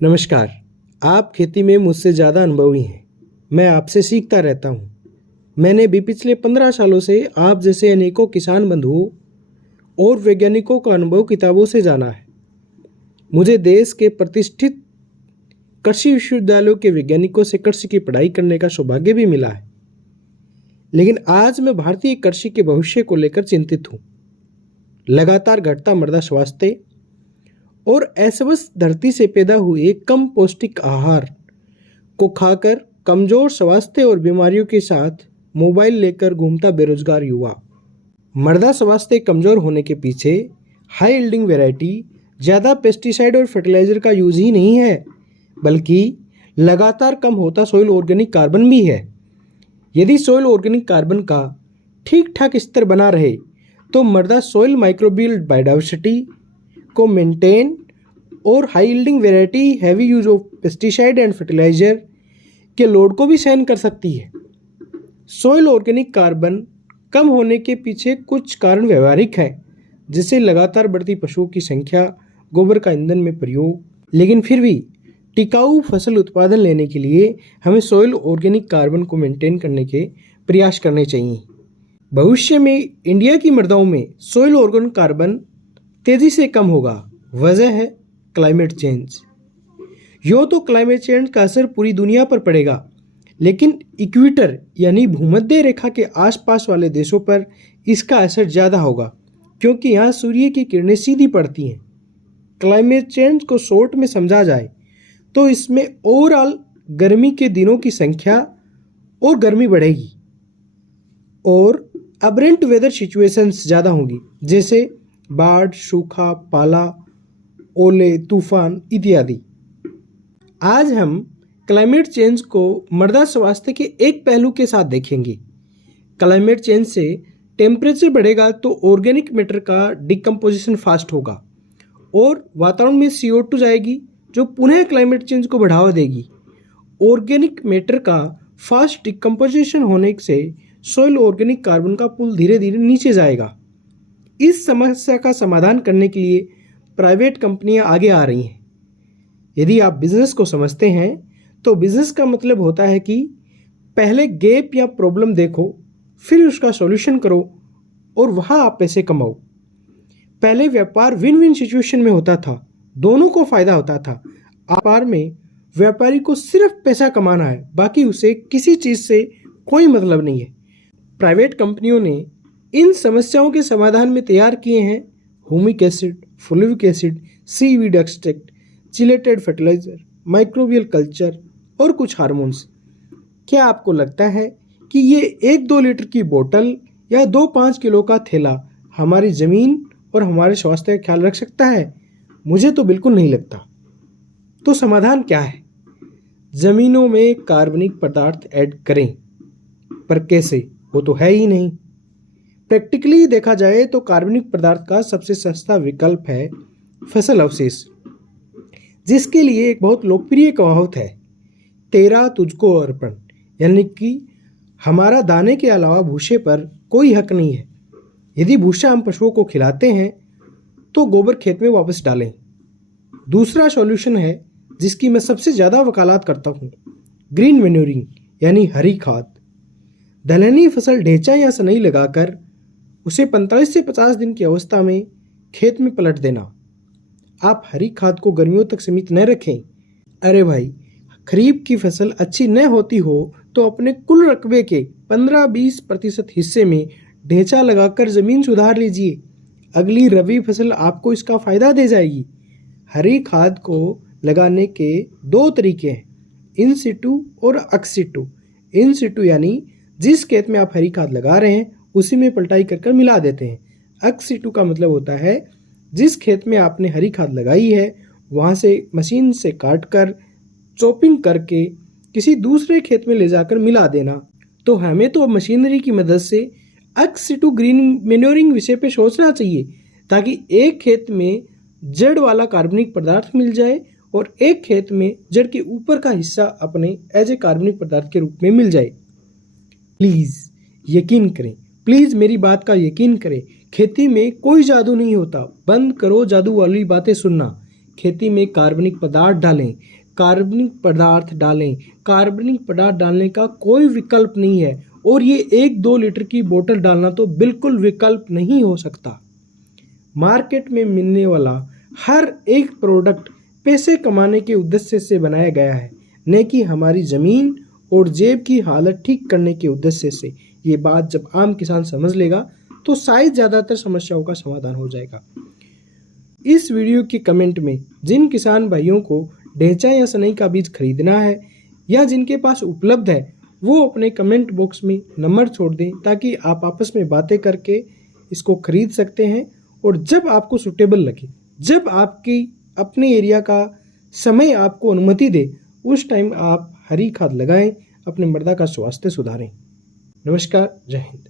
नमस्कार। आप खेती में मुझसे ज़्यादा अनुभवी हैं। मैं आपसे सीखता रहता हूँ। मैंने भी पिछले 15 सालों से आप जैसे अनेकों किसान बंधुओं और वैज्ञानिकों का अनुभव किताबों से जाना है। मुझे देश के प्रतिष्ठित कृषि विश्वविद्यालयों के वैज्ञानिकों से कृषि की पढ़ाई करने का सौभाग्य भी मिला है। लेकिन आज मैं भारतीय कृषि के भविष्य को लेकर चिंतित हूँ। लगातार घटता मृदा स्वास्थ्य और अस्वस्थ धरती से पैदा हुए कम पौष्टिक आहार को खाकर कमजोर स्वास्थ्य और बीमारियों के साथ मोबाइल लेकर घूमता बेरोजगार युवा। मृदा स्वास्थ्य कमजोर होने के पीछे हाई यील्डिंग वैरायटी, ज़्यादा पेस्टिसाइड और फर्टिलाइजर का यूज ही नहीं है, बल्कि लगातार कम होता सॉइल ऑर्गेनिक कार्बन भी है। यदि सॉइल ऑर्गेनिक कार्बन का ठीक ठाक स्तर बना रहे तो मृदा सॉइल माइक्रोबियल बायोडाइवर्सिटी को मेंटेन और high yielding variety heavy use of pesticide and fertiliser के लोड को भी सहन कर सकती है। सॉइल ऑर्गेनिक कार्बन कम होने के पीछे कुछ कारण व्यवहारिक हैं, जैसे लगातार बढ़ती पशुओं की संख्या, गोबर का ईंधन में प्रयोग। लेकिन फिर भी टिकाऊ फसल उत्पादन लेने के लिए हमें सॉइल ऑर्गेनिक कार्बन को मेंटेन करने के प्रयास करने चाहिए। भविष्य में इंडिया की मृदाओं में सॉइल ऑर्गेनिक कार्बन तेजी से कम होगा। वजह है क्लाइमेट चेंज। यूँ तो क्लाइमेट चेंज का असर पूरी दुनिया पर पड़ेगा, लेकिन इक्वेटर यानी भूमध्य रेखा के आसपास वाले देशों पर इसका असर ज़्यादा होगा, क्योंकि यहाँ सूर्य की किरणें सीधी पड़ती हैं। क्लाइमेट चेंज को शॉर्ट में समझा जाए तो इसमें ओवरऑल गर्मी के दिनों की संख्या और गर्मी बढ़ेगी और अबरेंट वेदर सिचुएशंस ज़्यादा होंगी, जैसे बाढ़, सूखा, पाला, ओले, तूफान इत्यादि। आज हम क्लाइमेट चेंज को मृदा स्वास्थ्य के एक पहलू के साथ देखेंगे। क्लाइमेट चेंज से टेम्परेचर बढ़ेगा तो ऑर्गेनिक मैटर का डिकम्पोजिशन फास्ट होगा और वातावरण में CO2 जाएगी, जो पुनः क्लाइमेट चेंज को बढ़ावा देगी। ऑर्गेनिक मैटर का फास्ट डिकम्पोजिशन होने से सॉइल ऑर्गेनिक कार्बन का पुल धीरे धीरे नीचे जाएगा। इस समस्या का समाधान करने के लिए प्राइवेट कंपनियां आगे आ रही हैं। यदि आप बिजनेस को समझते हैं तो बिजनेस का मतलब होता है कि पहले गैप या प्रॉब्लम देखो, फिर उसका सॉल्यूशन करो और वहां आप पैसे कमाओ। पहले व्यापार विन विन सिचुएशन में होता था, दोनों को फायदा होता था। व्यापार में व्यापारी को सिर्फ पैसा कमाना है, बाकी उसे किसी चीज़ से कोई मतलब नहीं है। प्राइवेट कंपनियों ने इन समस्याओं के समाधान में तैयार किए हैं humic acid, fulvic acid, seaweed extract, chelated fertiliser, microbial culture और कुछ हार्मोन्स। क्या आपको लगता है कि ये 1-2 लीटर की बोतल या 2-5 किलो का थैला हमारी ज़मीन और हमारे स्वास्थ्य का ख्याल रख सकता है? मुझे तो बिल्कुल नहीं लगता। तो समाधान क्या है? ज़मीनों में कार्बनिक पदार्थ ऐड करें, पर कैसे? वो तो है ही नहीं। प्रैक्टिकली देखा जाए तो कार्बनिक पदार्थ का सबसे सस्ता विकल्प है फसल अवशेष, जिसके लिए एक बहुत लोकप्रिय कहावत है, तेरा तुझको अर्पण, यानी कि हमारा दाने के अलावा भूसे पर कोई हक नहीं है। यदि भूसा हम पशुओं को खिलाते हैं तो गोबर खेत में वापस डालें। दूसरा सॉल्यूशन है जिसकी मैं सबसे ज़्यादा वकालत करता हूँ, ग्रीन मैन्योरिंग यानी हरी खाद। दलहनी फसल ढेंचा या सनई लगाकर उसे 45 से 50 दिन की अवस्था में खेत में पलट देना। आप हरी खाद को गर्मियों तक सीमित न रखें। अरे भाई, खरीफ की फसल अच्छी न होती हो तो अपने कुल रकबे के 15-20% हिस्से में ढेंचा लगाकर ज़मीन सुधार लीजिए। अगली रबी फसल आपको इसका फ़ायदा दे जाएगी। हरी खाद को लगाने के 2 तरीके हैं, इन सिटू और अक्स सिटू। इन सिटू यानी जिस खेत में आप हरी खाद लगा रहे हैं उसी में पलटाई कर मिला देते हैं। अक्स सिटू का मतलब होता है जिस खेत में आपने हरी खाद लगाई है वहाँ से मशीन से काट कर चॉपिंग करके किसी दूसरे खेत में ले जाकर मिला देना। तो हमें तो मशीनरी की मदद से अक्स सिटू ग्रीन मैन्योरिंग विषय पे सोचना चाहिए, ताकि एक खेत में जड़ वाला कार्बनिक पदार्थ मिल जाए और एक खेत में जड़ के ऊपर का हिस्सा अपने एज ए कार्बनिक पदार्थ के रूप में मिल जाए। प्लीज़ यकीन करें, प्लीज़ मेरी बात का यकीन करें। खेती में कोई जादू नहीं होता। बंद करो जादू वाली बातें सुनना। खेती में कार्बनिक पदार्थ डालें। कार्बनिक पदार्थ डालें। कार्बनिक पदार्थ डालने का कोई विकल्प नहीं है, और ये 1-2 लीटर की बोतल डालना तो बिल्कुल विकल्प नहीं हो सकता। मार्केट में मिलने वाला हर एक प्रोडक्ट पैसे कमाने के उद्देश्य से बनाया गया है, न कि हमारी ज़मीन और जेब की हालत ठीक करने के उद्देश्य से। ये बात जब आम किसान समझ लेगा तो शायद ज़्यादातर समस्याओं का समाधान हो जाएगा। इस वीडियो के कमेंट में जिन किसान भाइयों को ढैंचा या सनई का बीज खरीदना है या जिनके पास उपलब्ध है, वो अपने कमेंट बॉक्स में नंबर छोड़ दें, ताकि आप आपस में बातें करके इसको खरीद सकते हैं। और जब आपको सूटेबल लगे, जब आपकी अपने एरिया का समय आपको अनुमति दे, उस टाइम आप हरी खाद लगाएं, अपने मृदा का स्वास्थ्य सुधारें। नमस्कार, जय हिंद।